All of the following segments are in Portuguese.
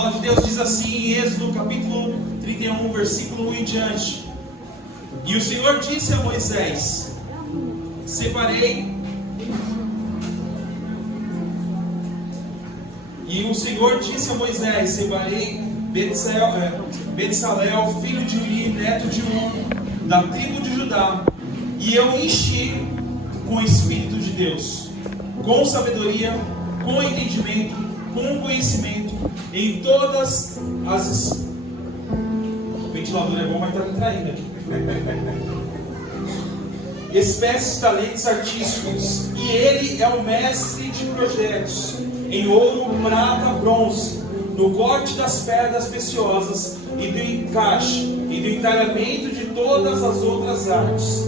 palavra de Deus diz assim em Êxodo capítulo 31, versículo 1 em diante. E o Senhor disse a Moisés: separei Betsalel, filho de Uri, neto de Um, da tribo de Judá, e eu enchi com o Espírito de Deus, com sabedoria, com entendimento, com conhecimento, em todas as... O ventilador é bom, mas está me traindo aqui. Espécies de talentos artísticos, e ele é o mestre de projetos, em ouro, prata, bronze, no corte das pedras preciosas, e do encaixe, e do entalhamento de todas as outras artes.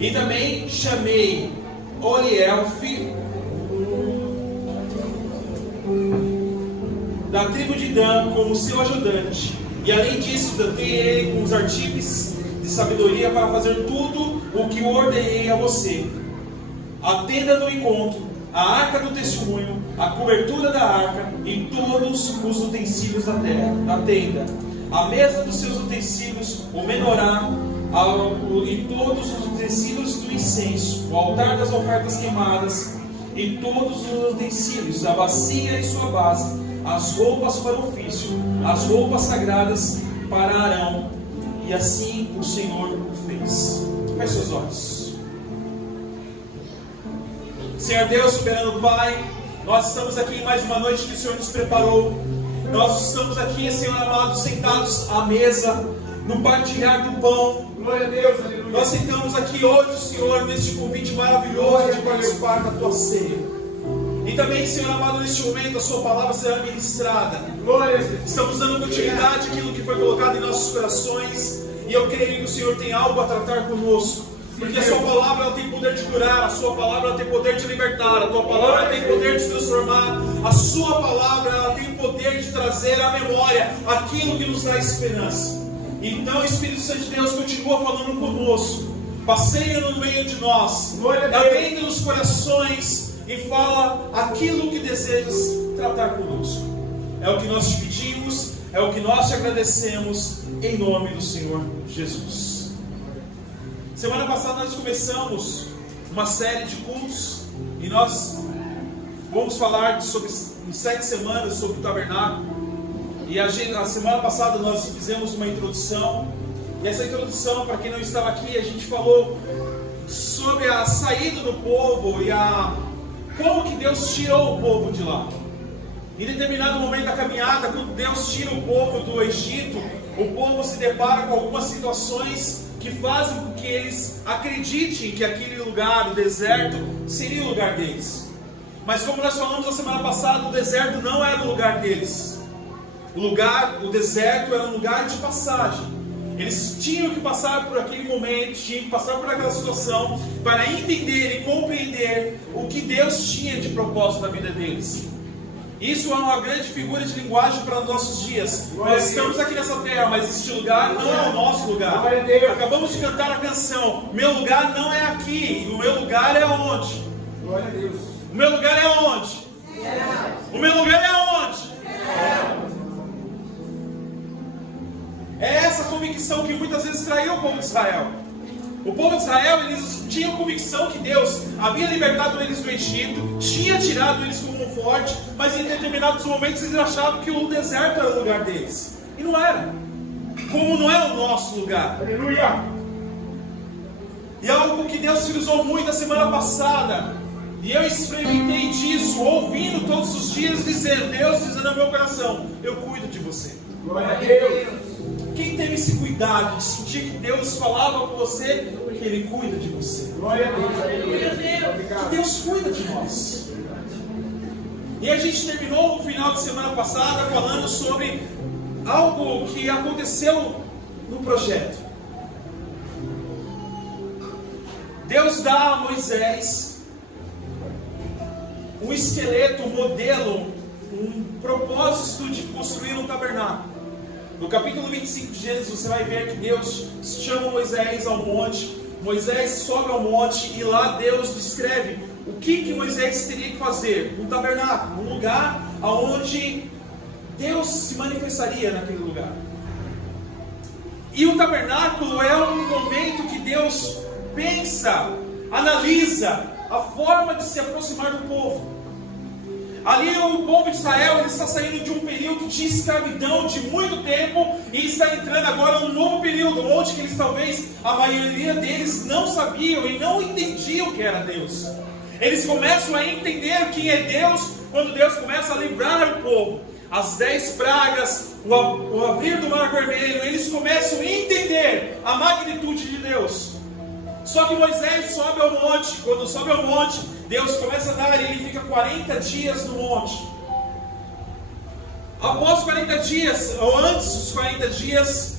E também chamei Oliel, filho da tribo de Dan, como seu ajudante, e além disso, dotei ele com os artífices de sabedoria para fazer tudo o que eu ordenei a você: a tenda do encontro, a arca do testemunho, a cobertura da arca e todos os utensílios da tenda, a mesa dos seus utensílios, o menorá e todos os utensílios do incenso, o altar das ofertas queimadas e todos os utensílios, a bacia e sua base, as roupas para o ofício, as roupas sagradas para Arão. E assim o Senhor o fez. Feche seus olhos. Senhor Deus, soberano Pai, nós estamos aqui em mais uma noite que o Senhor nos preparou. Nós estamos aqui, Senhor amado, sentados à mesa, no partilhar do pão. Glória a Deus, aleluia. Nós sentamos aqui hoje, Senhor, neste convite maravilhoso de participar da Tua ceia. E também, Senhor amado, neste momento a Sua palavra será ministrada. Glória a Deus. Estamos dando continuidade àquilo que foi colocado em nossos corações. E eu creio que o Senhor tem algo a tratar conosco. Porque a Sua palavra ela tem poder de curar, a Sua palavra ela tem poder de libertar, a Tua palavra ela tem poder de transformar, a Sua palavra ela tem poder de trazer à memória aquilo que nos dá esperança. Então, Espírito Santo de Deus continua falando conosco, passeia no meio de nós, atende nos corações e fala aquilo que desejas tratar conosco. É o que nós te pedimos, é o que nós te agradecemos, em nome do Senhor Jesus. Semana passada nós começamos uma série de cultos e nós vamos falar sobre, em 7 semanas, sobre o tabernáculo. E a semana passada nós fizemos uma introdução, e essa introdução, para quem não estava aqui, a gente falou sobre a saída do povo e como que Deus tirou o povo de lá. Em determinado momento da caminhada, quando Deus tira o povo do Egito, o povo se depara com algumas situações que fazem com que eles acreditem que aquele lugar, o deserto, seria o lugar deles. Mas como nós falamos na semana passada, o deserto não era o lugar deles. O deserto era um lugar de passagem. Eles tinham que passar por aquele momento, tinham que passar por aquela situação para entender e compreender o que Deus tinha de propósito na vida deles. Isso é uma grande figura de linguagem para os nossos dias. Nós estamos aqui nessa terra, mas este lugar não é o nosso lugar. Acabamos de cantar a canção, meu lugar não é aqui, o meu lugar é onde? Glória a Deus. O meu lugar é onde? O meu lugar é onde? É essa convicção que muitas vezes traiu o povo de Israel. O povo de Israel, eles tinham convicção que Deus havia libertado eles do Egito, tinha tirado eles como um forte, mas em determinados momentos eles achavam que o deserto era o lugar deles. E não era. Como não é o nosso lugar. Aleluia. E algo que Deus se usou muito a semana passada, e eu experimentei disso, ouvindo todos os dias, Deus dizendo ao meu coração: eu cuido de você. Glória a Deus. Quem teve esse cuidado de sentir que Deus falava com você, que Ele cuida de você? Glória a Deus. Aleluia. Que Deus cuida de nós. E a gente terminou no final de semana passada falando sobre algo que aconteceu no projeto. Deus dá a Moisés um esqueleto, um modelo, um propósito de construir um tabernáculo. No capítulo 25 de Gênesis você vai ver que Deus chama Moisés ao monte. Moisés sobe ao monte e lá Deus descreve o que Moisés teria que fazer. Um tabernáculo, um lugar onde Deus se manifestaria naquele lugar. E o tabernáculo é um momento que Deus pensa, analisa a forma de se aproximar do povo. Ali o povo de Israel ele está saindo de um período de escravidão de muito tempo e está entrando agora num novo período, onde que eles talvez, a maioria deles não sabiam e não entendiam o que era Deus. Eles começam a entender quem é Deus quando Deus começa a livrar o povo. As 10 pragas, o abrir do mar vermelho, eles começam a entender a magnitude de Deus. Só que Moisés sobe ao monte. Quando sobe ao monte, Deus começa a dar e ele fica 40 dias no monte. Após 40 dias, ou antes dos 40 dias,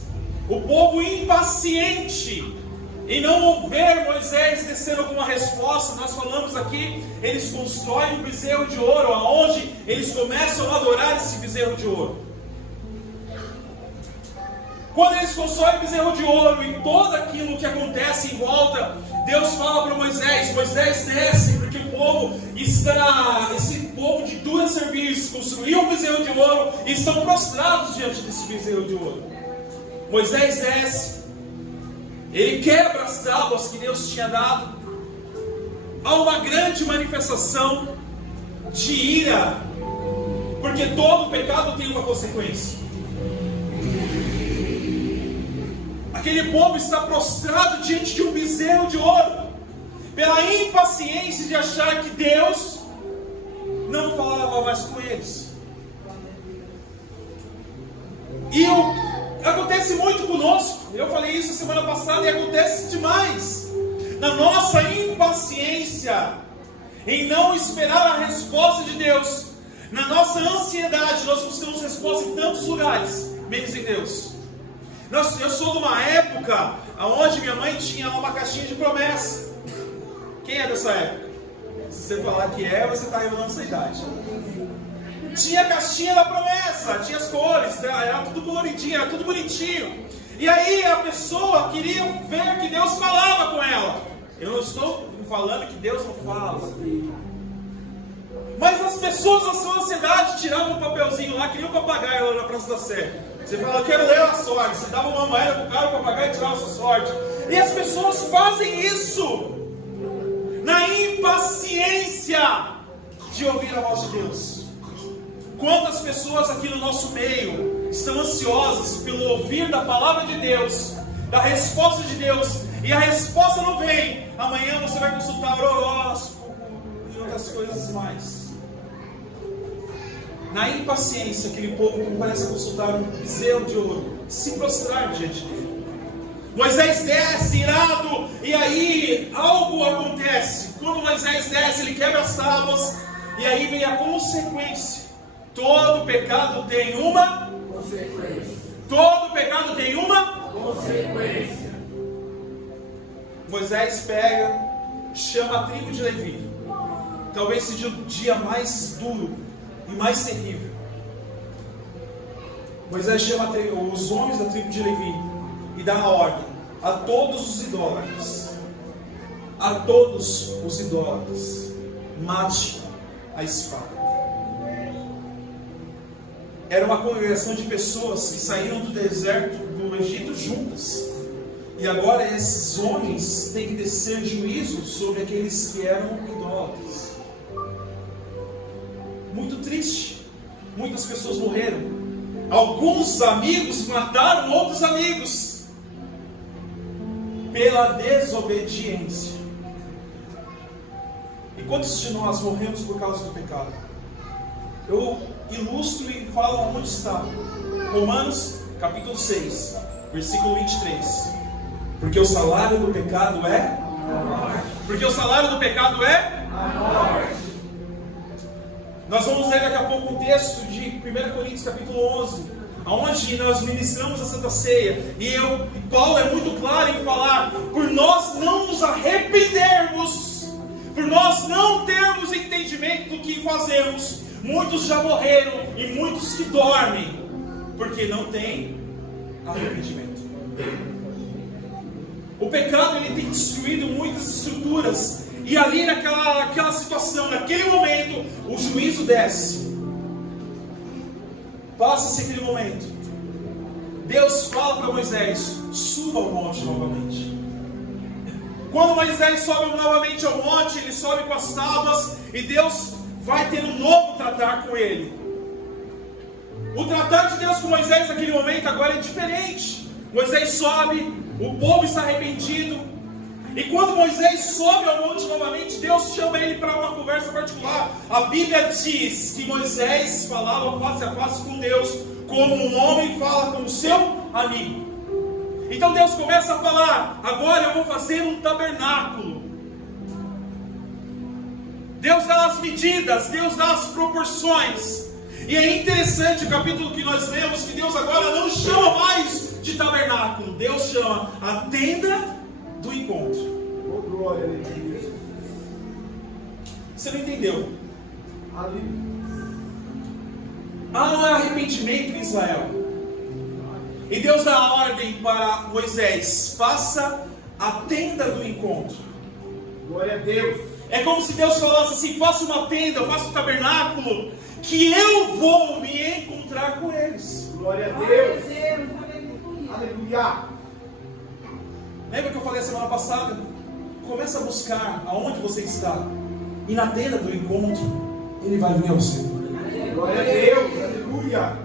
o povo impaciente em não ver Moisés descendo alguma resposta, nós falamos aqui, eles constroem um bezerro de ouro, aonde eles começam a adorar esse bezerro de ouro. Quando eles constroem o bezerro de ouro e todo aquilo que acontece em volta, Deus fala para Moisés: Moisés, desce, porque o povo está, esse povo de dura serviço, construiu um bezerro de ouro e estão prostrados diante desse bezerro de ouro. Moisés desce, ele quebra as tábuas que Deus tinha dado. Há uma grande manifestação de ira, porque todo pecado tem uma consequência. Aquele povo está prostrado diante de um bezerro de ouro, pela impaciência de achar que Deus não falava mais com eles. E acontece muito conosco. Eu falei isso semana passada e acontece demais. Na nossa impaciência em não esperar a resposta de Deus, na nossa ansiedade, nós buscamos resposta em tantos lugares, menos em Deus. Eu sou de uma época onde minha mãe tinha uma caixinha de promessa. Quem é dessa época? Se você falar que é, você está revelando sua idade. Tinha a caixinha da promessa, tinha as cores, era tudo coloridinho, era tudo bonitinho. E aí a pessoa queria ver que Deus falava com ela. Eu não estou falando que Deus não fala, mas as pessoas na sua ansiedade tiravam um papelzinho lá, queriam um papagaio lá na Praça da Sé. Você fala, eu quero ler a sorte. Você dava uma moeda para o cara, o papagaio tirava a sua sorte. E as pessoas fazem isso na impaciência de ouvir a voz de Deus. Quantas pessoas aqui no nosso meio estão ansiosas pelo ouvir da palavra de Deus, da resposta de Deus, e a resposta não vem. Amanhã você vai consultar o horóscopo e outras coisas mais. Na impaciência, aquele povo começa a consultar um bezerro de ouro, se prostrar diante dele. Moisés desce, irado, e aí algo acontece. Quando Moisés desce, ele quebra as tábuas, e aí vem a consequência. Todo pecado tem uma consequência. Todo pecado tem uma consequência. Moisés pega, chama a tribo de Levi. Talvez seja o dia mais duro e mais terrível. Moisés chama os homens da tribo de Levi e dá a ordem a todos os idólatras, mate a espada. Era uma congregação de pessoas que saíram do deserto do Egito juntas, e agora esses homens têm que descer juízo sobre aqueles que eram idólatras. Muito triste. Muitas pessoas morreram. Alguns amigos mataram outros amigos pela desobediência. E quantos de nós morremos por causa do pecado? Eu ilustro e falo onde está. Romanos capítulo 6, versículo 23. Porque o salário do pecado é a morte. Porque o salário do pecado é a morte. Nós vamos ler daqui a pouco um texto de 1 Coríntios capítulo 11, onde nós ministramos a Santa Ceia, e Paulo é muito claro em falar, por nós não nos arrependermos, por nós não termos entendimento do que fazemos, muitos já morreram e muitos que dormem, porque não tem arrependimento. O pecado ele tem destruído muitas estruturas. E ali naquela situação, naquele momento, o juízo desce. Passa-se aquele momento. Deus fala para Moisés: suba ao monte novamente. Quando Moisés sobe novamente ao monte, ele sobe com as tábuas e Deus vai ter um novo tratar com ele. O tratar de Deus com Moisés naquele momento agora é diferente. Moisés sobe, o povo está arrependido. E quando Moisés sobe ao monte novamente, Deus chama ele para uma conversa particular. A Bíblia diz que Moisés falava face a face com Deus, como um homem fala com o seu amigo. Então Deus começa a falar: agora eu vou fazer um tabernáculo. Deus dá as medidas, Deus dá as proporções. E é interessante o capítulo que nós lemos, que Deus agora não chama mais de tabernáculo, Deus chama a tenda do encontro. Oh, glória a Deus. Você não entendeu? Aleluia. Não é arrependimento em Israel. E Deus dá a ordem para Moisés: faça a tenda do encontro. Glória a Deus. É como se Deus falasse assim: faça uma tenda, faça um tabernáculo, que eu vou me encontrar com eles. Glória a Deus. Aleluia. Lembra que eu falei a semana passada? Começa a buscar aonde você está, e na tenda do encontro Ele vai vir ao seu. Glória a Deus. Aleluia.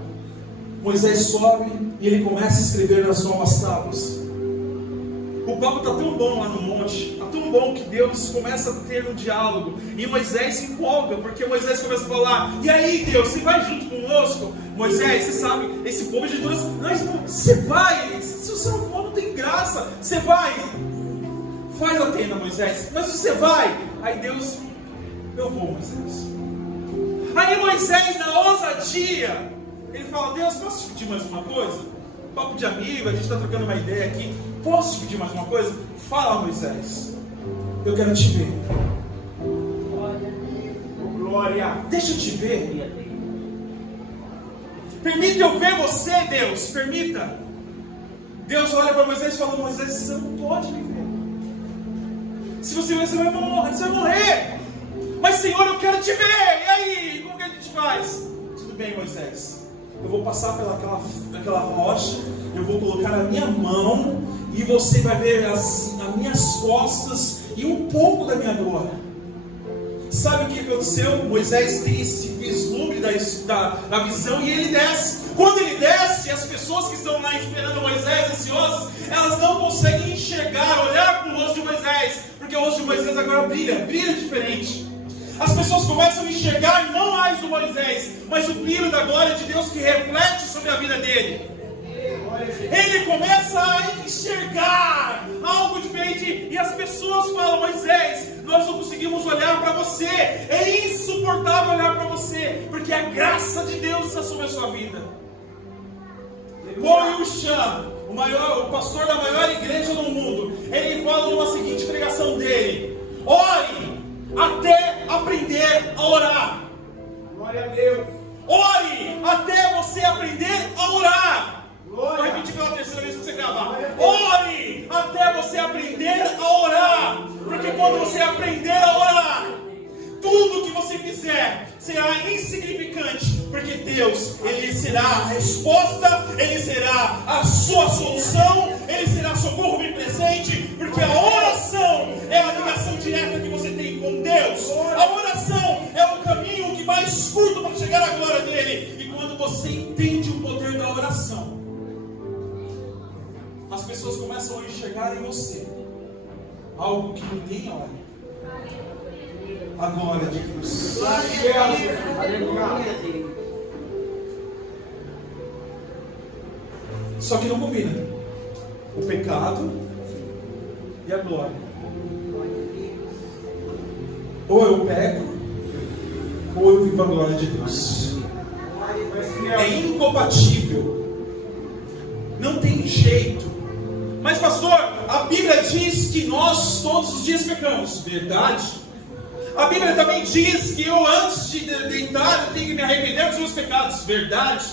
Moisés sobe e ele começa a escrever nas novas tábuas. O papo está tão bom lá no monte, está tão bom que Deus começa a ter um diálogo. E Moisés se empolga, porque Moisés começa a falar: e aí Deus, você vai junto conosco? Moisés, você sabe, esse povo de Deus, você vai, se você não for não tem graça, você vai, faz a tenda, Moisés, mas você vai. Aí Deus: eu vou, Moisés. Aí Moisés, na ousadia, ele fala: Deus, posso te pedir mais uma coisa? Papo de amigo, a gente está trocando uma ideia aqui. Posso te pedir mais uma coisa? Fala, Moisés. Eu quero te ver. Glória. Deixa eu te ver. Permita eu ver você, Deus. Permita. Deus olha para Moisés e fala: Moisés, você não pode me ver. Se você ver, você vai morrer. Você vai morrer. Mas, Senhor, eu quero te ver. E aí? Como que a gente faz? Tudo bem, Moisés. Eu vou passar pelaquela rocha, eu vou colocar a minha mão, e você vai ver as minhas costas e um pouco da minha glória. Sabe o que aconteceu? Moisés tem esse vislumbre da visão, e ele desce. Quando ele desce, as pessoas que estão lá esperando Moisés, ansiosas, elas não conseguem enxergar, olhar para o rosto de Moisés, porque o rosto de Moisés agora brilha diferente. As pessoas começam a enxergar não mais o Moisés, mas o brilho da glória de Deus que reflete sobre a vida dele. Ele começa a enxergar algo diferente, e as pessoas falam: Moisés, nós não conseguimos olhar para você, é insuportável olhar para você, porque a graça de Deus está sobre a sua vida. Paul Yushan, o pastor da maior igreja do mundo, ele fala numa seguinte pregação dele: ore até aprender a orar. Glória a Deus. Ore até você aprender a orar. Glória. Vou repetir pela terceira vez para você gravar. Ore até você aprender a orar. Porque quando você aprender a orar, tudo que você fizer será insignificante. Porque Deus, Ele será a resposta, Ele será a sua solução, Ele será socorro bem presente. Porque a oração é a ligação direta que você tem com Deus. A oração é o caminho que mais curto para chegar à glória dele. E quando você entende o poder da oração, as pessoas começam a enxergar em você algo que ninguém olha. A glória de Deus. Aleluia. Só que não combina o pecado e a glória. Ou eu peco, ou eu vivo a glória de Deus. É incompatível. Não tem jeito. Mas, pastor, a Bíblia diz que nós todos os dias pecamos. Verdade. A Bíblia também diz que eu, antes de deitar, eu tenho que me arrepender dos meus pecados. Verdade.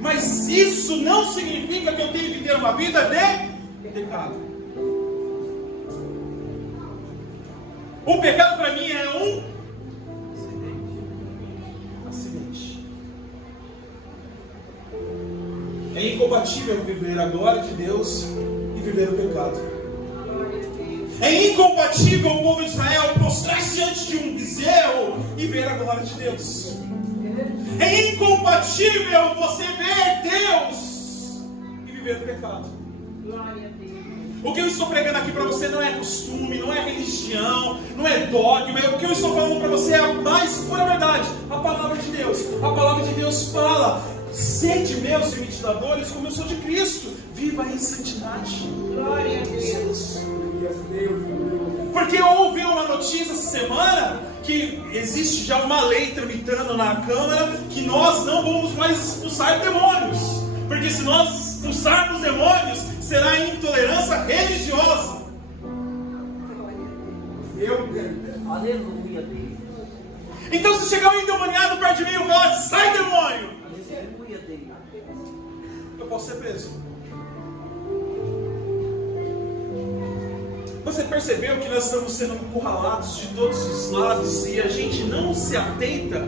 Mas isso não significa que eu tenho que ter uma vida de pecado. O pecado para mim é um acidente. É incompatível viver a glória de Deus e viver o pecado. É incompatível o povo de Israel prostrar-se diante de um bezerro e ver a glória de Deus. É incompatível você ver Deus e viver o pecado. O que eu estou pregando aqui para você não é costume, não é religião, não é dogma. O que eu estou falando para você é a mais pura verdade, a palavra de Deus. A palavra de Deus fala: sede meus imitadores como eu sou de Cristo. Viva em santidade. Glória a Deus. Porque houve uma notícia essa semana que existe já uma lei tramitando na Câmara que nós não vamos mais expulsar demônios. Porque se nós expulsarmos demônios, será intolerância religiosa. Aleluia, Deus. Então se chegar um endemoniado perto de mim e falar: sai demônio, Aleluia, Deus. eu posso ser preso. Você percebeu que nós estamos sendo encurralados de todos os lados e a gente não se atenta?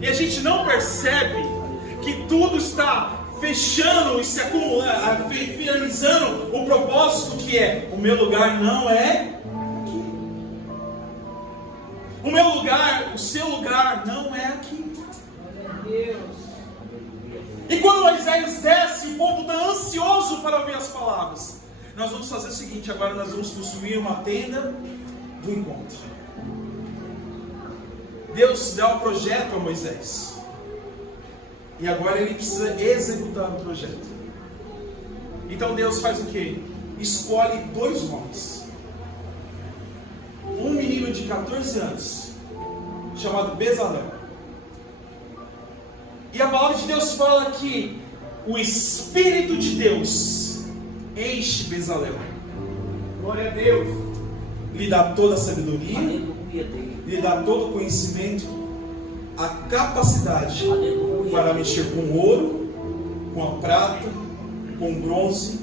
E a gente não percebe que tudo está fechando e se acumulando, finalizando o propósito que é: o meu lugar não é aqui. O meu lugar, o seu lugar não é aqui. E quando Moisés desce, o povo está ansioso para ouvir as palavras. Nós vamos fazer o seguinte: agora nós vamos construir uma tenda do encontro. Deus dá um projeto a Moisés. E agora ele precisa executar o projeto. Então Deus faz o quê? Escolhe 2 homens. Um menino de 14 anos, chamado Bezalel. E a palavra de Deus fala que o Espírito de Deus enche Bezalel. Glória a Deus. Lhe dá toda a sabedoria, Aleluia, Deus. lhe dá todo o conhecimento, a capacidade Aleluia. para mexer com o ouro, com a prata, com o bronze,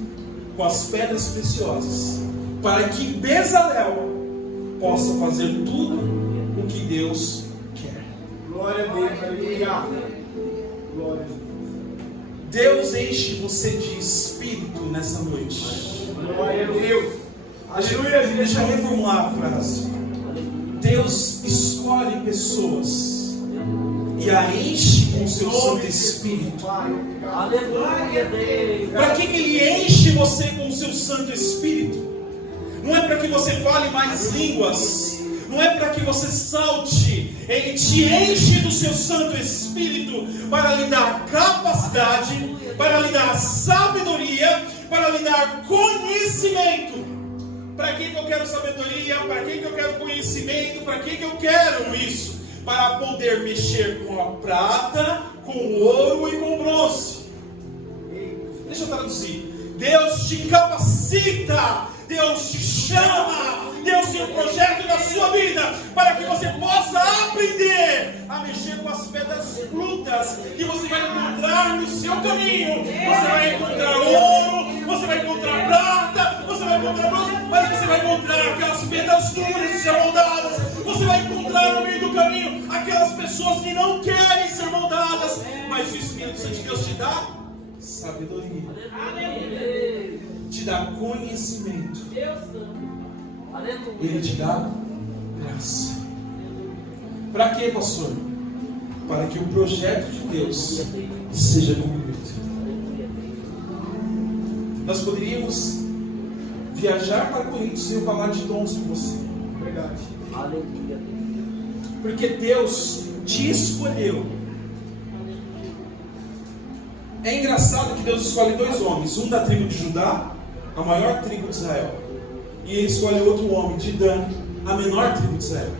com as pedras preciosas, para que Bezalel possa fazer tudo o que Deus quer. Glória a Deus. Aleluia. Glória a Deus. Deus enche você de espírito nessa noite. Glória a Deus. Aleluia. Deixa eu reformular a frase. Deus escolhe pessoas e a enche com o seu Santo Espírito. Aleluia, Deus. Para que Ele enche você com o seu Santo Espírito? Não é para que você fale mais línguas, não é para que você salte. Ele te enche do seu Santo Espírito para lhe dar capacidade, para lhe dar sabedoria, para lhe dar conhecimento. Para que eu quero sabedoria? Para que eu quero conhecimento? Para que eu quero isso? Para poder mexer com a prata, com o ouro e com o bronze. Deixa eu traduzir. Deus te capacita, Deus te chama, Deus tem um projeto na sua vida para que você possa aprender a mexer com as pedras brutas que você vai encontrar no seu caminho. Você vai encontrar ouro, você vai encontrar prata, você vai encontrar bronze, mas você vai encontrar aquelas pedras duras e ser moldadas. Você vai encontrar no meio do caminho aquelas pessoas que não querem ser moldadas, mas o Espírito Santo de Deus te dá sabedoria, te dá conhecimento, Ele te dá graça. Para quê, pastor? Para que o projeto de Deus seja concluído. Nós poderíamos viajar para Coríntios e eu falar de dons com você. Verdade. Aleluia. Porque Deus te escolheu. É engraçado que Deus escolhe 2 homens, um da tribo de Judá, a maior tribo de Israel, e Ele escolhe outro homem de Dan, a menor tribo de Israel.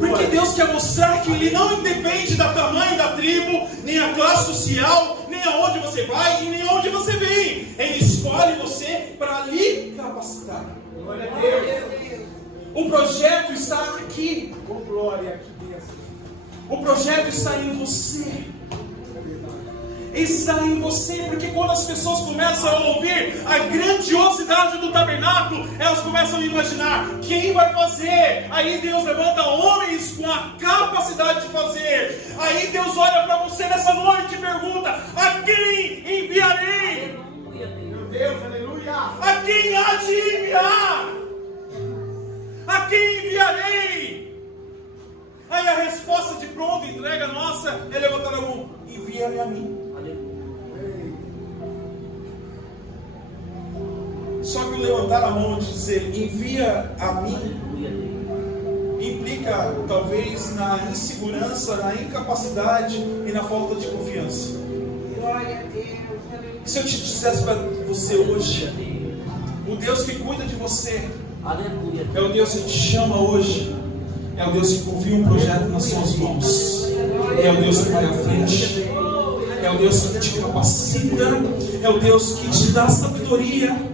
Porque Deus quer mostrar que Ele não depende do tamanho da tribo, nem a classe social, nem aonde você vai e nem aonde você vem. Ele escolhe você para lhe capacitar. Glória a Deus. O projeto está aqui. Com glória que Deus. O projeto está em você. Está em você, porque quando as pessoas começam a ouvir a grandiosidade do tabernáculo, elas começam a imaginar quem vai fazer. Aí Deus levanta homens com a capacidade de fazer. Aí Deus olha para você nessa noite e pergunta: a quem enviará? te enviar? A quem enviarei? Aí a resposta de pronta entrega nossa é levantar a mão: envia-me a mim. Só que o levantar a mão e dizer envia a mim implica talvez na insegurança, na incapacidade e na falta de confiança. Glória a Deus. E se eu te dissesse para você hoje, o Deus que cuida de você é o Deus que te chama hoje, é o Deus que confia um projeto nas suas mãos, é o Deus que vai à frente, é o Deus que te capacita, é o Deus que te dá sabedoria.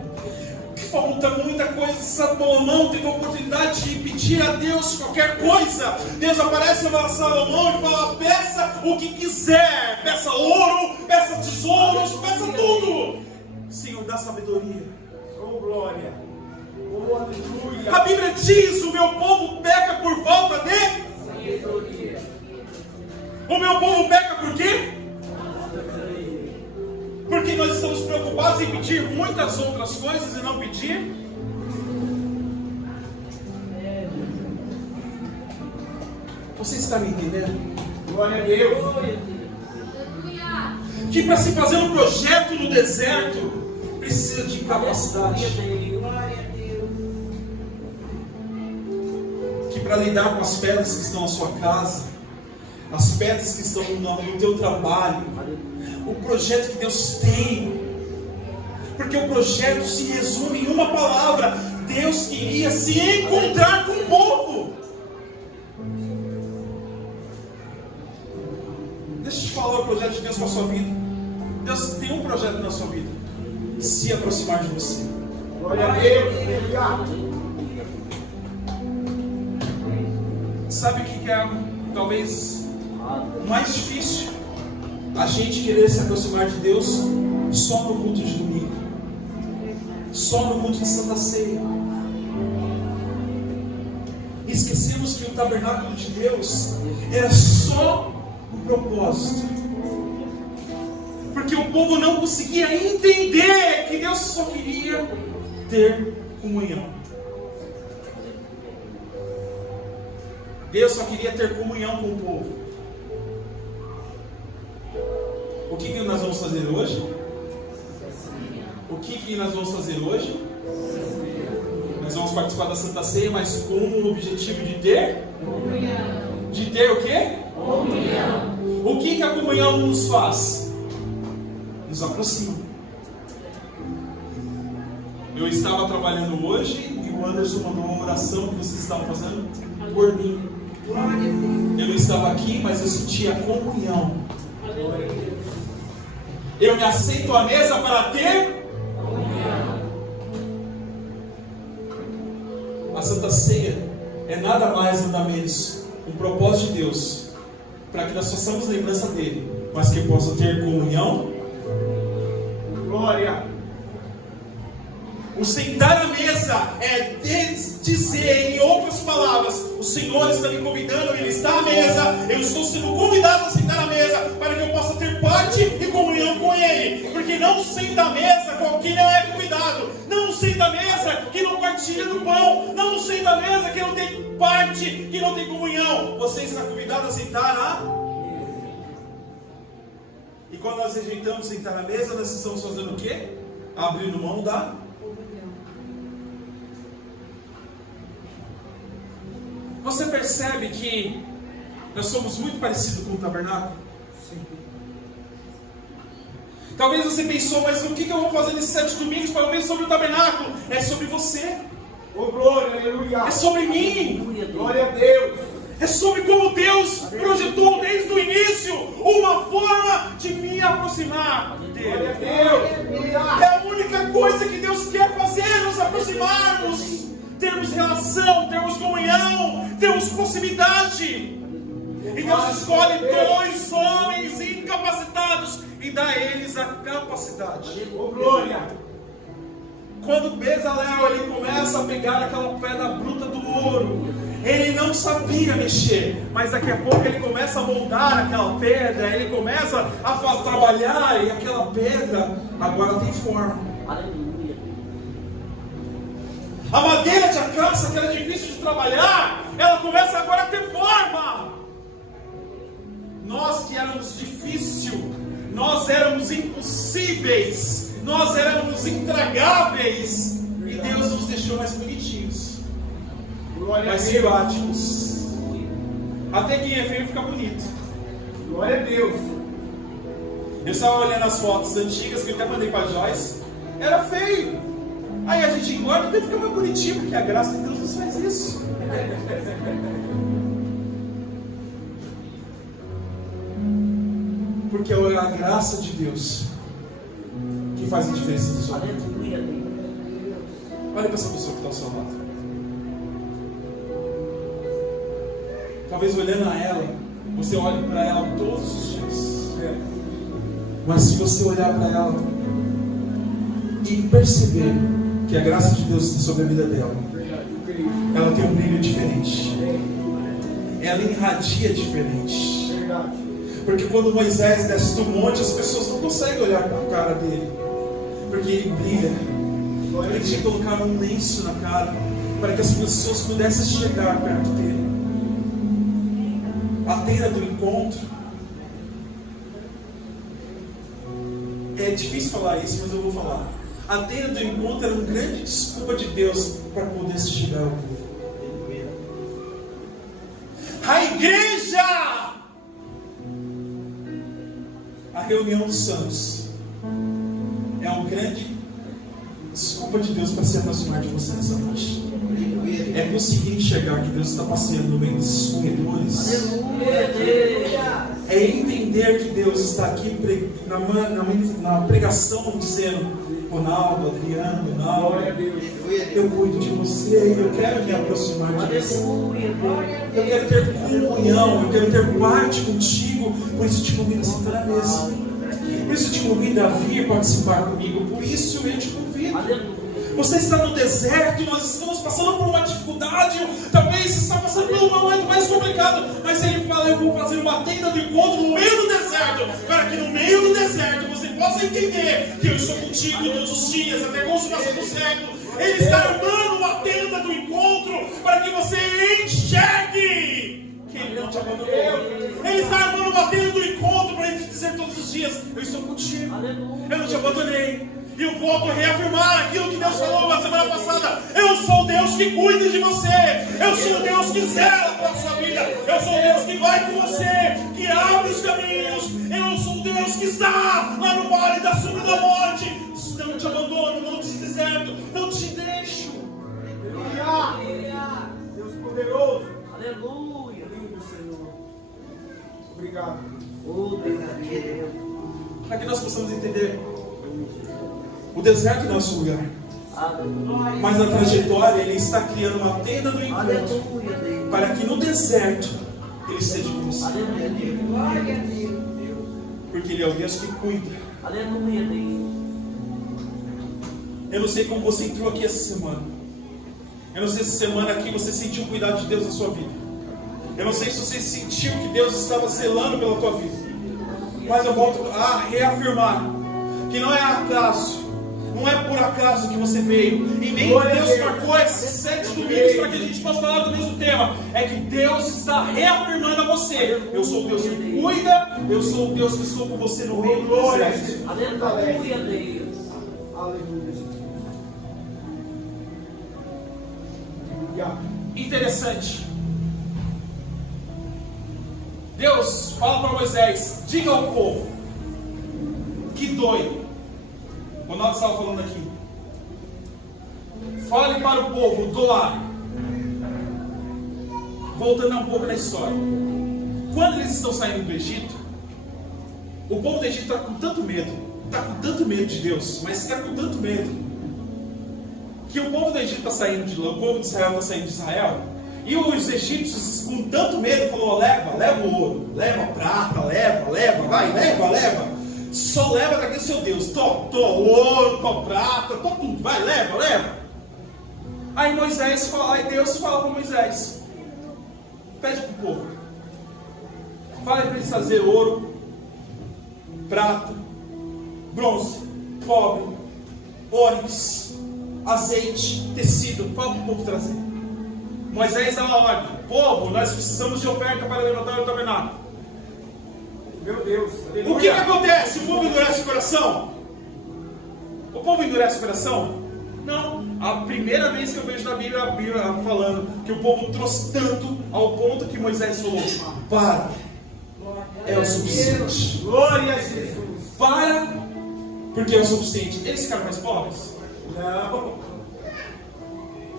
Falta muita coisa, Salomão teve a oportunidade de pedir a Deus qualquer coisa. Deus aparece para Salomão e fala: peça o que quiser, peça ouro, peça tesouros, peça tudo. Senhor, dá sabedoria. Oh, glória. Oh, aleluia. A Bíblia diz: o meu povo peca por falta de Sabedoria. O meu povo peca por quê? Porque nós estamos preocupados em pedir muitas outras coisas e não pedir. Você está me entendendo? Glória a Deus. Que para se fazer um projeto no deserto precisa de capacidade. Glória a Deus. Que para lidar com as pedras que estão na sua casa, as pedras que estão no teu trabalho, o projeto que Deus tem, porque o projeto se resume em uma palavra: Deus queria se encontrar com o povo. Deixa eu te falar o projeto de Deus para a sua vida. Deus tem um projeto na sua vida: se aproximar de você. Glória a Deus. Sabe o que é talvez mais difícil? A gente querer se aproximar de Deus só no culto de domingo, só no culto de Santa Ceia. Esquecemos que o tabernáculo de Deus era só um propósito, porque o povo não conseguia entender que Deus só queria ter comunhão. Deus só queria ter comunhão com o povo. O que nós vamos fazer hoje? O que nós vamos fazer hoje? Nós vamos participar da Santa Ceia, mas com o objetivo de ter? Comunhão. De ter o quê? Comunhão. O que a comunhão nos faz? Nos aproxima. Eu estava trabalhando hoje e o Anderson mandou uma oração que vocês estavam fazendo por mim. Eu não estava aqui, mas eu sentia comunhão. Eu me assento à mesa para ter comunhão. A Santa Ceia é nada mais nada menos um propósito de Deus, para que nós façamos lembrança dele, mas que possa ter comunhão. Glória. O sentar à mesa é dizer, em outras palavras, o Senhor está me convidando, Ele está à mesa, eu estou sendo convidado a sentar à mesa, para que eu possa ter parte e comunhão com Ele. Porque não senta à mesa com quem não é convidado, não senta à mesa que não partilha do pão, não senta à mesa que não tem parte, que não tem comunhão. Você está convidado a sentar à mesa. E quando nós rejeitamos sentar à mesa, nós estamos fazendo o quê? Abrindo mão da Você percebe que nós somos muito parecidos com o tabernáculo? Sim. Talvez você pensou, mas o que eu vou fazer nesses 7 domingos para ver sobre o tabernáculo? É sobre você. Oh, glória, aleluia. É sobre mim. Glória a Deus. É sobre como Deus projetou desde o início uma forma de me aproximar dele. Glória a Deus. É a única coisa que Deus quer fazer, nos aproximarmos. Termos relação, termos comunhão, termos proximidade. E Deus escolhe 2 homens incapacitados e dá a eles a capacidade. Oh, glória. Quando Bezalel ele começa a pegar aquela pedra bruta do ouro, ele não sabia mexer, mas daqui a pouco ele começa a moldar aquela pedra, ele começa a trabalhar e aquela pedra agora tem forma. Aleluia. A madeira de acácia, que era difícil de trabalhar, ela começa agora a ter forma. Nós que éramos difícil, nós éramos impossíveis, nós éramos intragáveis, e Deus nos deixou mais bonitinhos, mais simpáticos. Até quem é feio fica bonito. Glória a Deus. Eu estava olhando as fotos antigas que eu até mandei para Joyce. Era feio. Aí a gente engorda até fica mais bonitinho, porque a graça de Deus nos faz isso. Porque é a graça de Deus que faz a diferença do seu lado. Aleluia, Deus. Olha para essa pessoa que está ao seu lado. Talvez olhando a ela, você olhe para ela todos os dias. Mas se você olhar para ela e perceber que a graça de Deus está sobre a vida dela, ela tem um brilho diferente. Ela irradia diferente. Porque quando Moisés desce do monte, as pessoas não conseguem olhar para a cara dele, porque ele brilha. Ele tinha que colocar um lenço na cara para que as pessoas pudessem chegar perto dele. A tenda do encontro. É difícil falar isso, mas eu vou falar. A tenda do encontro era uma grande desculpa de Deus para poder se chegar ao povo. A igreja, a reunião dos santos, é uma grande desculpa de Deus para se aproximar de você nessa noite. É conseguir enxergar que Deus está passeando no meio desses corredores. Aleluia, Deus. É entender que Deus está aqui na pregação dizendo: Ronaldo, Adriano, Ronaldo, eu cuido de você, eu quero me aproximar de você. Eu quero ter comunhão, eu quero ter parte contigo. Por isso te convido a sentar na mesa. Por isso te convido a vir participar comigo. Por isso eu te convido. Você está no deserto, nós estamos passando por uma dificuldade, talvez você está passando por um momento mais complicado, mas ele fala: eu vou fazer uma tenda de encontro no meio do deserto, para que no meio do deserto você possa entender que eu estou contigo todos os dias, até a consumação do século. Ele está armando uma tenda do encontro para que você enxergue que ele não te abandonou. Ele está armando uma tenda do encontro para ele te dizer todos os dias: eu estou contigo, eu não te abandonei. E eu volto a reafirmar aquilo que Deus falou na semana passada: eu sou o Deus que cuida de você, eu sou o Deus que zela pela sua vida, eu sou o Deus que vai com você, que abre os caminhos, eu sou o Deus que está lá no vale da sombra da morte. Não te abandono, não te deserto, não te deixo. Aleluia. Deus poderoso. Aleluia. Lindo Senhor. Obrigado. Oh, Deus. Para que nós possamos entender, o deserto é nosso lugar, mas na trajetória Ele está criando uma tenda do encontro para que no deserto Ele esteja com você. Porque Ele é o Deus que cuida. Aleluia, Deus. Eu não sei como você entrou aqui essa semana. Eu não sei se essa semana aqui você sentiu o cuidado de Deus na sua vida. Eu não sei se você sentiu que Deus estava zelando pela tua vida. Mas eu volto a reafirmar que não é acaso. Não é por acaso que você veio. E nem Deus marcou esses 7 domingos para que a gente possa falar do mesmo tema. É que Deus está reafirmando a você: eu sou o Deus que cuida, eu sou o Deus que estou com você no meio do deserto. Aleluia, Deus. Aleluia. Interessante. Deus fala para Moisés: diga ao povo que doido. Quando nós estávamos falando aqui, fale para o povo do lar. Voltando um pouco na história, quando eles estão saindo do Egito, o povo do Egito está com tanto medo de Deus, mas está com tanto medo, que o povo do Egito está saindo de lá, o povo de Israel está saindo de Israel, e os egípcios com tanto medo falou: leva o ouro, leva a prata, leva. Só leva daquele seu Deus. Ouro, prata, tudo. Vai, leva. Aí Deus fala para Moisés: pede para o povo, fala para eles trazer ouro, prata, bronze, cobre, ônix, azeite, tecido. Qual que o povo trazer? Moisés dá uma ordem. Povo, nós precisamos de oferta para levantar o tabernáculo. Meu Deus. O que acontece? O povo endurece o coração? O povo endurece o coração? Não. A primeira vez que eu vejo na Bíblia, a Bíblia falando que o povo trouxe tanto ao ponto que Moisés falou: para, é o suficiente. Glória a Jesus. Para, porque é o suficiente. Eles ficaram mais pobres? Não.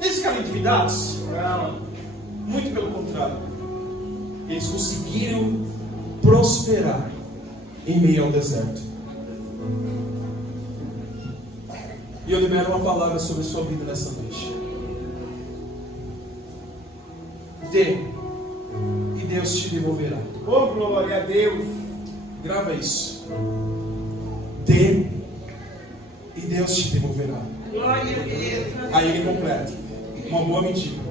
Eles ficaram endividados? Não. Muito pelo contrário. Eles conseguiram prosperar em meio ao deserto. E eu libero uma palavra sobre a sua vida nessa noite. Dê, e Deus te devolverá. Oh, glória a Deus. Grava isso. Dê, e Deus te devolverá. Glória a Deus. Aí ele completa. Uma boa medida,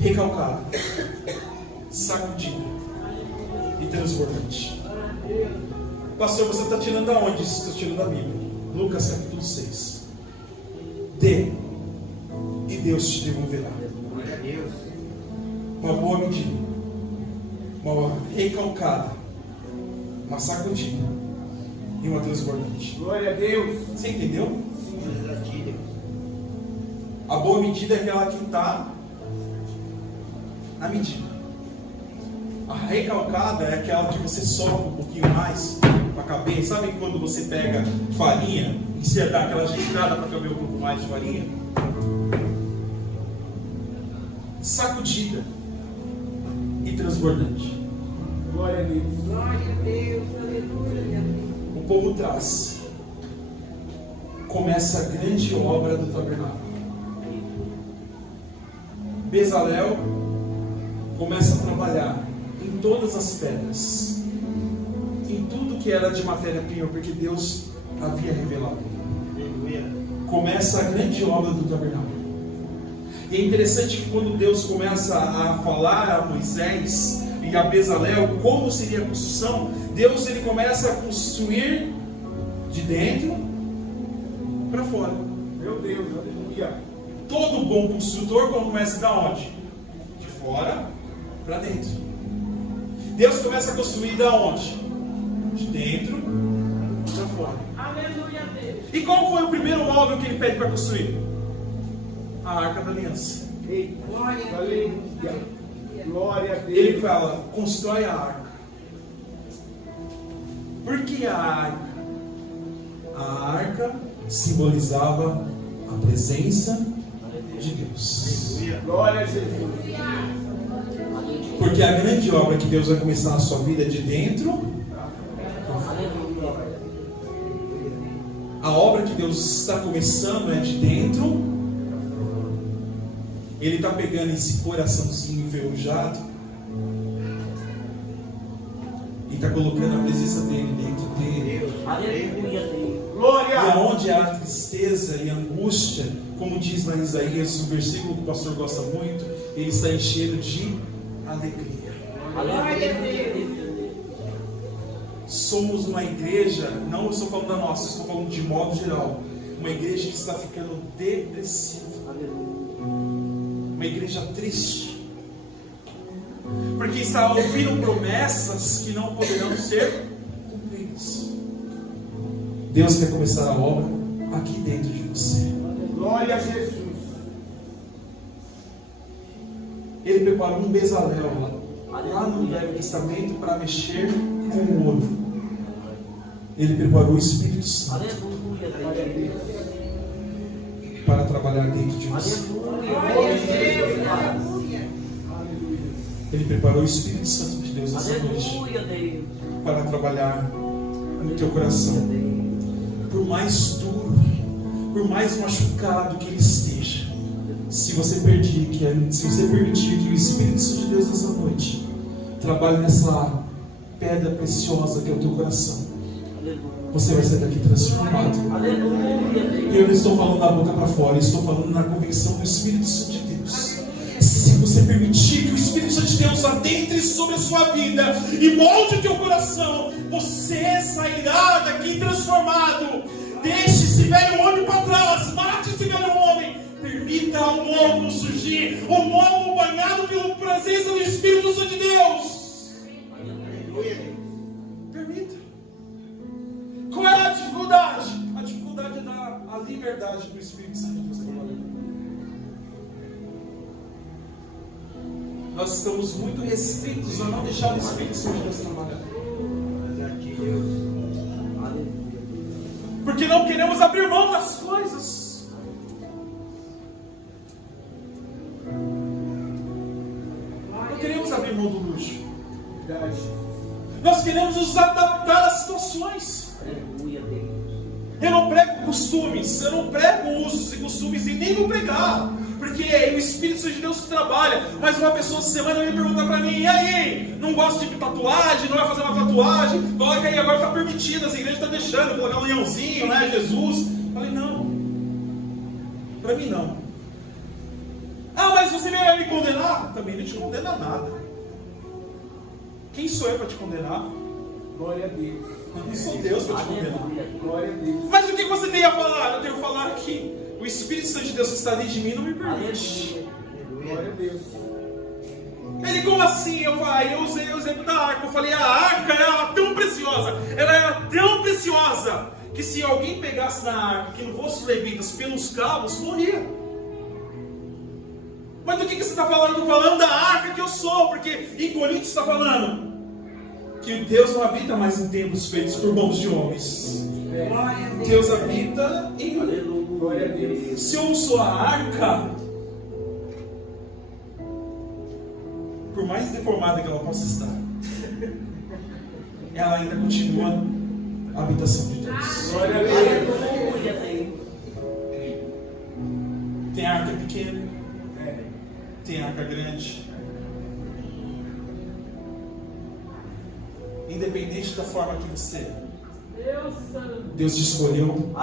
recalcada, sacudida e transbordante. Pastor, você está tirando da onde? Isso está tirando da Bíblia. Lucas capítulo 6. Dê, e Deus te devolverá. Glória a Deus. Uma boa medida, uma recalcada, uma sacudida e uma transbordante. Glória a Deus. Você entendeu? A boa medida é aquela que está na medida. A recalcada é aquela que você soca um pouquinho mais para caber. Sabe quando você pega farinha e você dá aquela ajeitada para caber um pouco mais de farinha? Sacudida e transbordante. Glória a Deus. Glória a Deus. Aleluia. O povo traz. Começa a grande obra do tabernáculo. Bezalel começa a trabalhar em todas as pedras, em tudo que era de matéria-prima, porque Deus havia revelado. Começa a grande obra do tabernáculo. E é interessante que quando Deus começa a falar a Moisés e a Bezalel como seria a construção, Deus ele começa a construir de dentro para fora. Meu Deus, aleluia. Todo bom construtor começa da onde? De fora para dentro. Deus começa a construir da onde? De dentro para fora. Aleluia a Deus. E qual foi o primeiro móvel que ele pede para construir? A Arca da Aliança. Ei, Glória a Deus. aleluia. Glória a Deus. Ele fala, constrói a arca. Por que a arca? A arca simbolizava a presença de Deus. Glória a Jesus. Porque a grande obra que Deus vai começar na sua vida é de dentro. A obra que Deus está começando é de dentro. Ele está pegando esse coraçãozinho enferrujado e está colocando a presença dele dentro dele. Aleluia a Deus. E Glória. aonde há tristeza e angústia, como diz lá em Isaías, um versículo que o pastor gosta muito, ele está enchendo de alegria. Glória a Deus. Somos uma igreja, não estou falando da nossa, estou falando de modo geral, uma igreja que está ficando depressiva, uma igreja triste, porque está ouvindo promessas que não poderão ser cumpridas. Deus quer começar a obra aqui dentro de você. Glória a Jesus. Ele preparou um Bezalel lá no Velho Testamento para mexer com o ouro. Ele preparou o Espírito Santo Aleluia a Deus. para trabalhar dentro de você. Glória a Deus. Aleluia. Ele preparou o Espírito Santo de Deus essa noite Aleluia a Deus. para trabalhar no teu coração. Por mais duro, por mais machucado que ele esteja, se você permitir que o Espírito Santo de Deus nessa noite trabalhe nessa pedra preciosa que é o teu coração, você vai sair daqui transformado. Aleluia a Deus. E eu não estou falando da boca para fora, eu estou falando na convicção do Espírito Santo de Deus. Se você permitir que o Espírito Santo de Deus adentre sobre a sua vida e molde o teu coração, você sairá daqui transformado. Deixe-se esse velho homem para trás, mate esse velho homem, permita o novo surgir, o novo banhado pela presença do Espírito Santo de Deus. Permita. Qual é a dificuldade? A dificuldade é dar a liberdade do Espírito Santo de Deus trabalhando. Nós estamos muito restritos a não deixar o Espírito Santo de Deus trabalhar. Porque não queremos abrir mão das coisas. Não queremos abrir mão do luxo. Nós queremos nos adaptar às situações. Eu não prego costumes, eu não prego usos e costumes, e nem vou pregar, porque é o Espírito Santo de Deus que trabalha. Mas uma pessoa essa semana me pergunta para mim: e aí, não gosta de tatuagem, não vai fazer uma tatuagem? Coloca aí, agora está permitido, as igrejas estão deixando, colocar um leãozinho, né, Jesus. Eu falei: não, para mim não. Ah, mas você vai me condenar? Também não te condena nada. Quem sou eu para te condenar? Glória a Deus. Eu não sou Deus para te condenar. Glória a Deus. Mas o que você tem a falar? Eu tenho a falar que o Espírito Santo de Deus que está dentro de mim não me permite. Glória a Deus. Ele, como assim? Eu usei o exemplo da arca. Eu falei: a arca era tão preciosa. Ela era tão preciosa que se alguém pegasse na arca que não fosse os levitas pelos cabos, morria. Mas do que você está falando? Eu estou falando da arca que eu sou. Porque em Coríntios está falando que Deus não habita mais em templos feitos por mãos de homens. Deus habita em mim. Glória a Deus. Se eu sou a arca, por mais deformada que ela possa estar, ela ainda continua a habitação de Deus. Glória a Deus. Tem arca pequena, tem arca grande. Independente da forma que você é, Deus te escolheu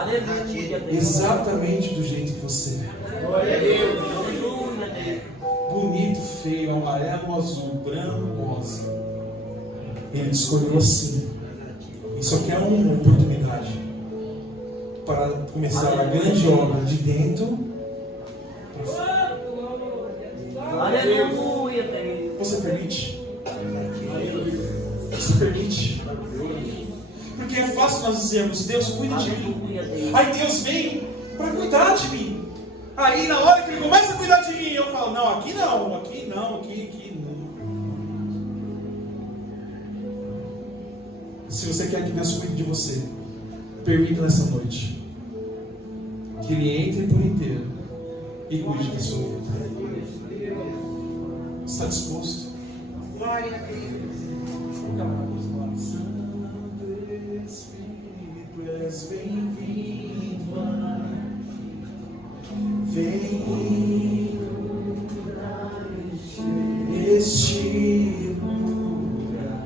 exatamente do jeito que você é. Glória a Deus. Bonito, feio, amarelo, azul, branco, rosa. Ele te escolheu assim. E só quer uma oportunidade para começar a grande obra de dentro para fora. Você permite? Você permite? Porque é fácil nós dizermos: Deus, cuida de mim. Aí Deus vem para cuidar de mim. Aí na hora que Ele começa a cuidar de mim, eu falo: não, aqui não, aqui não, aqui não. Se você quer que Deus cuide de você, permita nessa noite que Ele entre por inteiro e cuide da sua vida. Está disposto? Glória a Deus. Santo Espírito, és bem-vindo aqui. Vem este lugar.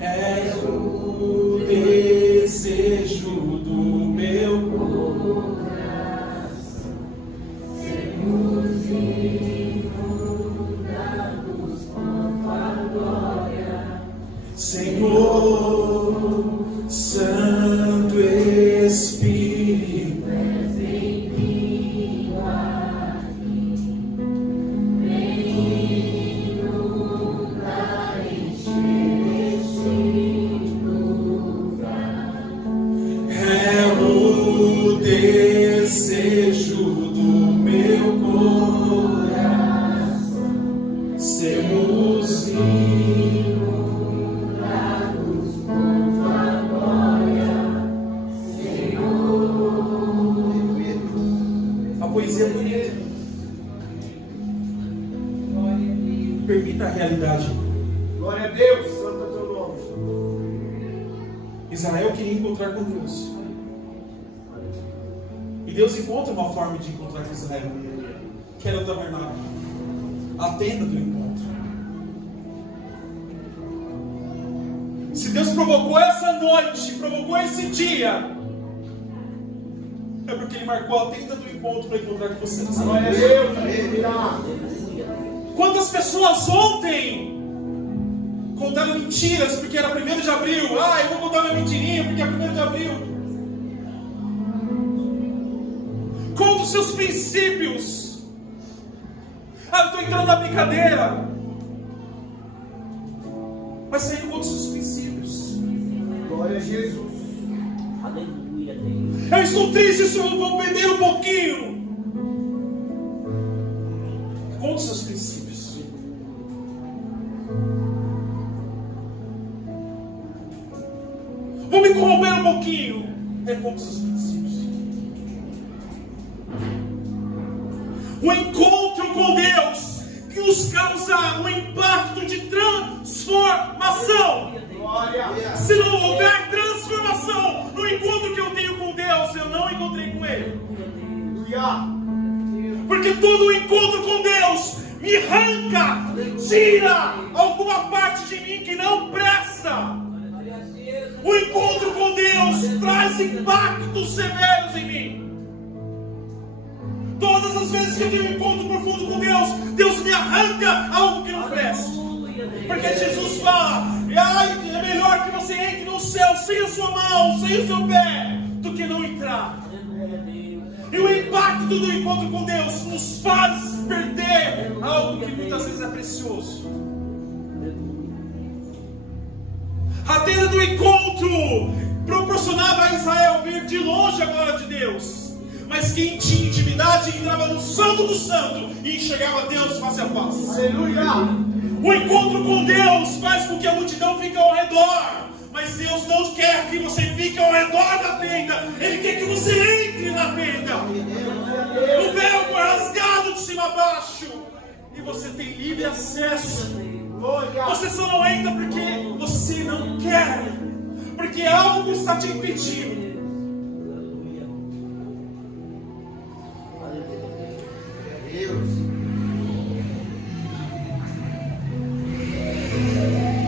És o desejo do meu coração. Sermos inundados com tua glória, Senhor. Santo Espírito, és bem-vindo aqui. Vem inundar, encher este lugar. É o desejo do meu coração. Sermos permita a realidade. Glória a Deus, santo é teu nome. Israel queria encontrar com Deus. E Deus encontra uma forma de encontrar com Israel, que era o tabernáculo, a tenda do encontro. Se Deus provocou essa noite, provocou esse dia, é porque Ele marcou a tenda do encontro para encontrar com você. Glória a Deus, aleluia. Quantas pessoas ontem contaram mentiras porque era 1º de abril? Ah, eu vou contar uma mentirinha porque é 1º de abril. contra os seus princípios. Ah, eu estou entrando na brincadeira, mas saindo contra os seus princípios. Glória a Jesus. Aleluia, Deus. Eu estou triste, eu vou beber um pouquinho. Contra os seus princípios. Vou me corromper um pouquinho. É contra os seus princípios. O encontro com Deus que nos causa um impacto de transformação. Glória. Se não houver transformação no encontro que eu tenho com Deus, eu não encontrei com Ele. Aleluia. Porque todo encontro com Deus me arranca, tira alguma parte de mim que não presta. O encontro com Deus traz impactos severos em mim. Todas as vezes que eu tenho um encontro profundo com Deus, Deus me arranca algo que não presta. Porque Jesus fala: ai, é melhor que você entre no céu sem a sua mão, sem o seu pé, do que não entrar. E o impacto do encontro com Deus nos faz perder algo que muitas vezes é precioso. A tenda do encontro proporcionava a Israel ver de longe a glória de Deus, mas quem tinha intimidade entrava no Santo do Santo e enxergava Deus face a face. Aleluia. O encontro com Deus faz com que a multidão fique ao redor, mas Deus não quer que você fique ao redor da tenda. Ele quer que você entre na tenda. O véu foi rasgado de cima a baixo e você tem livre acesso. Glória. Você só não entra porque você não quer, porque algo está te impedindo.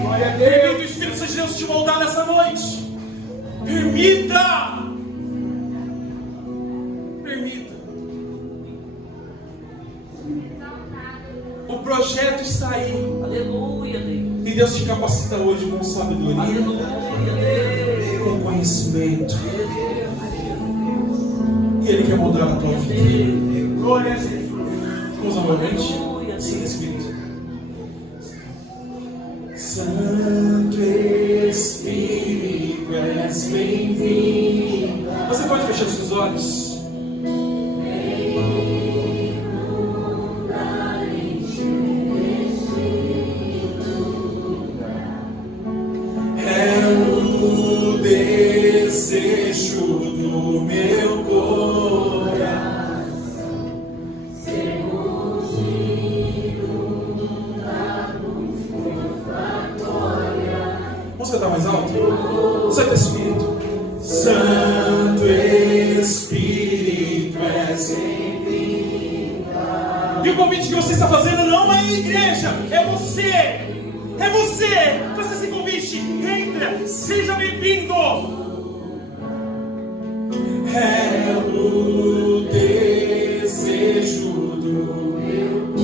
Glória a Permita Deus. o Espírito Santo de Deus te moldar nessa noite. Permita. O projeto está aí. Aleluia, Deus. E Deus te capacita hoje com sabedoria, Aleluia, Deus. com conhecimento. E Ele quer mudar a tua vida. Glória a Jesus. Vamos novamente. Sim, Espírito. Santo Espírito, és bem-vindo. Você pode fechar os seus olhos? É o desejo do meu coração. Vamos cantar mais alto? Santo Espírito. Santo Espírito, és bem-vindo. E o convite que você está fazendo não é a igreja, é você. É você. Faça esse convite. Entra, seja bem-vindo. É o desejo do meu coração.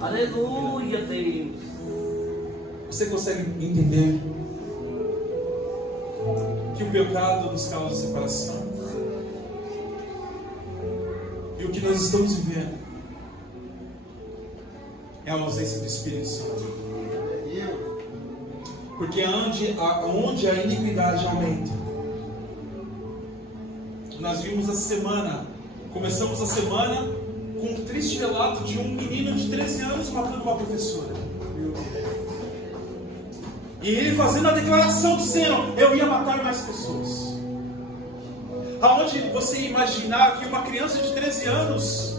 Aleluia, Deus. Você consegue entender que o pecado nos causa separação? E o que nós estamos vivendo é a ausência do Espírito Santo. Porque onde a iniquidade aumenta, nós vimos essa semana, começamos a semana com um triste relato de um menino de 13 anos matando uma professora. E ele fazendo a declaração dizendo: eu ia matar mais pessoas. Aonde você ia imaginar que uma criança de 13 anos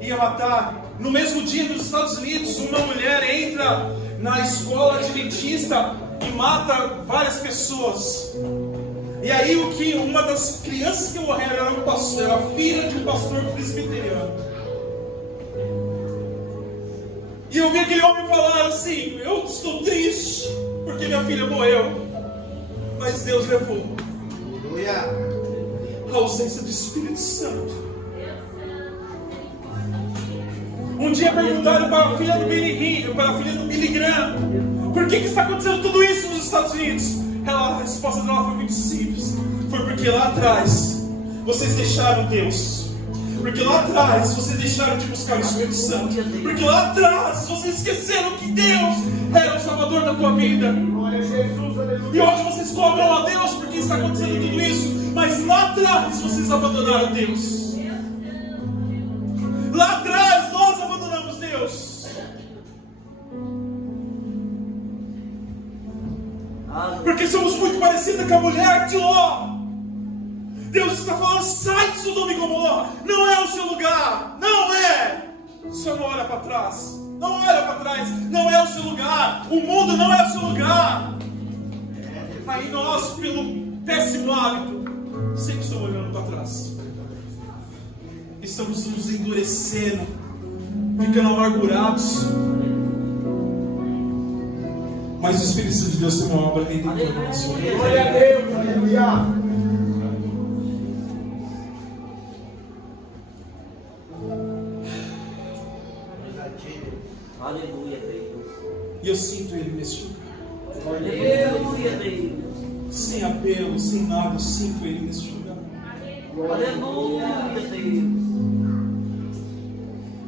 ia matar? No mesmo dia, nos Estados Unidos, uma mulher entra na escola adventista e mata várias pessoas. E aí uma das crianças que morreram era um pastor, era a filha de um pastor presbiteriano. E eu vi aquele homem falar assim: eu estou triste porque minha filha morreu, mas Deus levou. A ausência do Espírito Santo Um dia perguntaram para a filha do Billy Graham, por que está acontecendo tudo isso nos Estados Unidos? A resposta dela foi muito simples. Foi porque lá atrás vocês deixaram Deus. Porque lá atrás vocês deixaram de buscar o Espírito Santo. Porque lá atrás vocês esqueceram que Deus era o Salvador da tua vida. Glória a Jesus, aleluia. E hoje vocês cobram a Deus porque está acontecendo tudo isso. Mas lá atrás vocês abandonaram Deus. Lá atrás nós abandonamos Deus. Porque somos muito parecidos com a mulher de Ló. Deus está falando, sai de Sodoma e Gomorra. Não é o seu lugar. Não é. Só não olha para trás. Não olha para trás. Não é o seu lugar. O mundo não é o seu lugar. Aí nós, pelo péssimo hábito, sempre estamos olhando para trás. Estamos nos endurecendo, ficando amargurados. Mas o Espírito Santo de Deus tem uma obra redentora na nossa vida. Glória a Deus, aleluia. Aleluia, Deus. E eu sinto Ele nesse lugar. Aleluia, Deus. Sem apelo, sem nada, eu sinto Ele nesse lugar. Aleluia, Deus.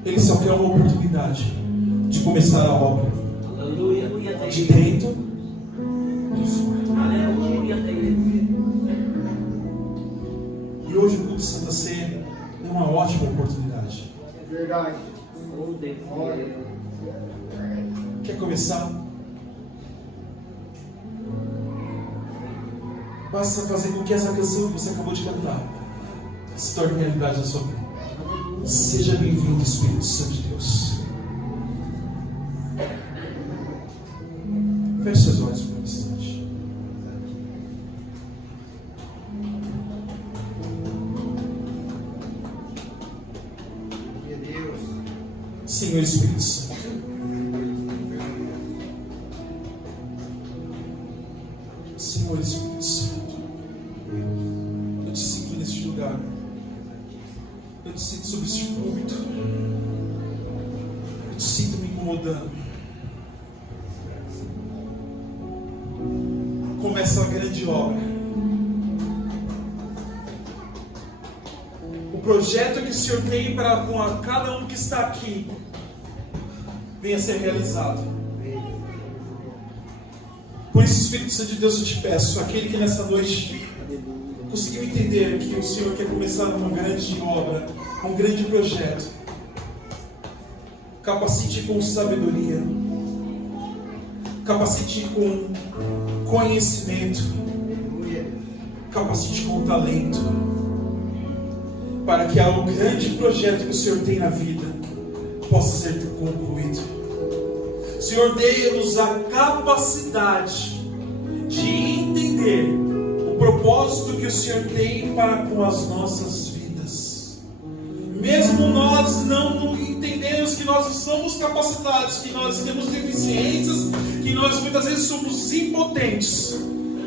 Ele só quer uma oportunidade de começar a obra. Aleluia, De Deus. dentro e fora. Aleluia, Deus. E hoje o culto de Santa Ceia é uma ótima oportunidade. É verdade. Oh, Deus. Quer começar? Basta fazer com que essa canção que você acabou de cantar se torne realidade na sua vida. Seja bem-vindo, Espírito Santo de Deus. Feche seus olhos por um instante. Senhor Espírito Santo, Senhor Espírito Santo, eu te sinto neste lugar. Eu te sinto sobre este púlpito. Eu te sinto me incomodando. Começa a grande obra. O projeto que o Senhor tem para com cada um que está aqui venha a ser realizado. Por isso, Espírito Santo de Deus, eu te peço, aquele que nessa noite conseguiu entender que o Senhor quer começar uma grande obra, um grande projeto, capacite com sabedoria, capacite com conhecimento, capacite com talento, para que o grande projeto que o Senhor tem na vida possa ser concluído. Senhor, dê-nos a capacidade de entender o propósito que o Senhor tem para com as nossas vidas. Mesmo nós não entendemos que nós somos capacitados, que nós temos deficiências, que nós muitas vezes somos impotentes,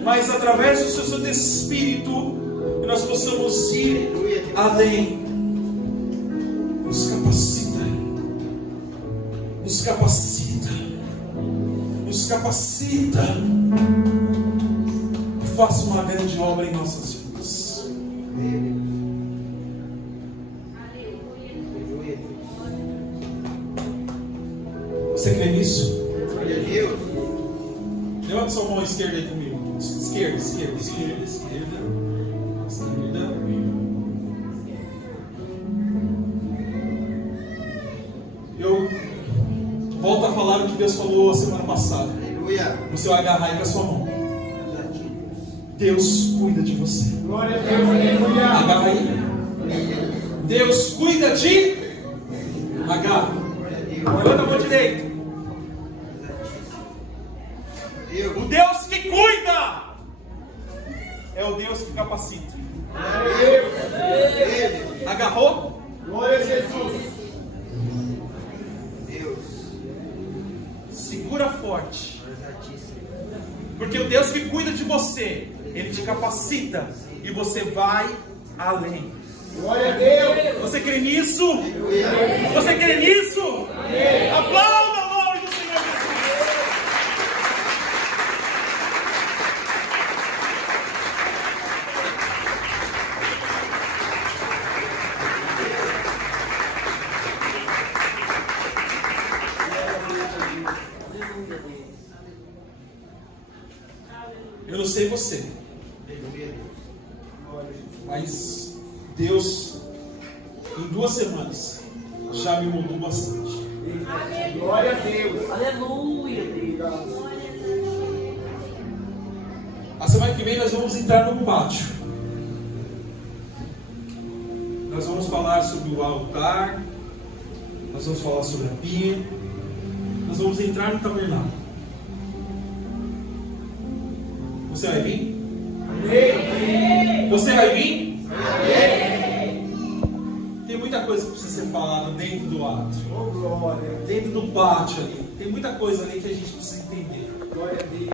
mas através do seu Santo Espírito, que nós possamos ir além. Nos capacita, nos capacita, nos capacita. Faça uma grande obra em nossas vidas. Você crê nisso? Glória a Deus. Levanta sua mão esquerda aí comigo. Esquerda, esquerda, esquerda, esquerda, esquerda. Eu volto a falar o que Deus falou a semana passada. Aleluia. Você vai agarrar aí com a sua mão. Deus cuida de você. Glória a Deus, aleluia. Agarra aí. Deus cuida de. Agarra. Levanta a mão direita. O Deus que cuida é o Deus que capacita. Agarrou? Glória a Jesus. Segura forte. Porque o Deus que cuida de você, Ele te capacita e você vai além. Glória a Deus. Você crê nisso? Você crê nisso? Aplauda o nome do Senhor Jesus. Aleluia, Deus. Eu não sei você, mas Deus, em 2 semanas, já me mudou bastante. Glória a Deus. Aleluia, Deus. A semana que vem nós vamos entrar no pátio. Nós vamos falar sobre o altar. Nós vamos falar sobre a pia. Nós vamos entrar no tabernáculo. Você vai vir? Amém. Você vai vir? Amém. Tem muita coisa que precisa ser falada dentro do átrio, Oh, glória. dentro do pátio ali. Tem muita coisa ali que a gente precisa entender. Glória a Deus.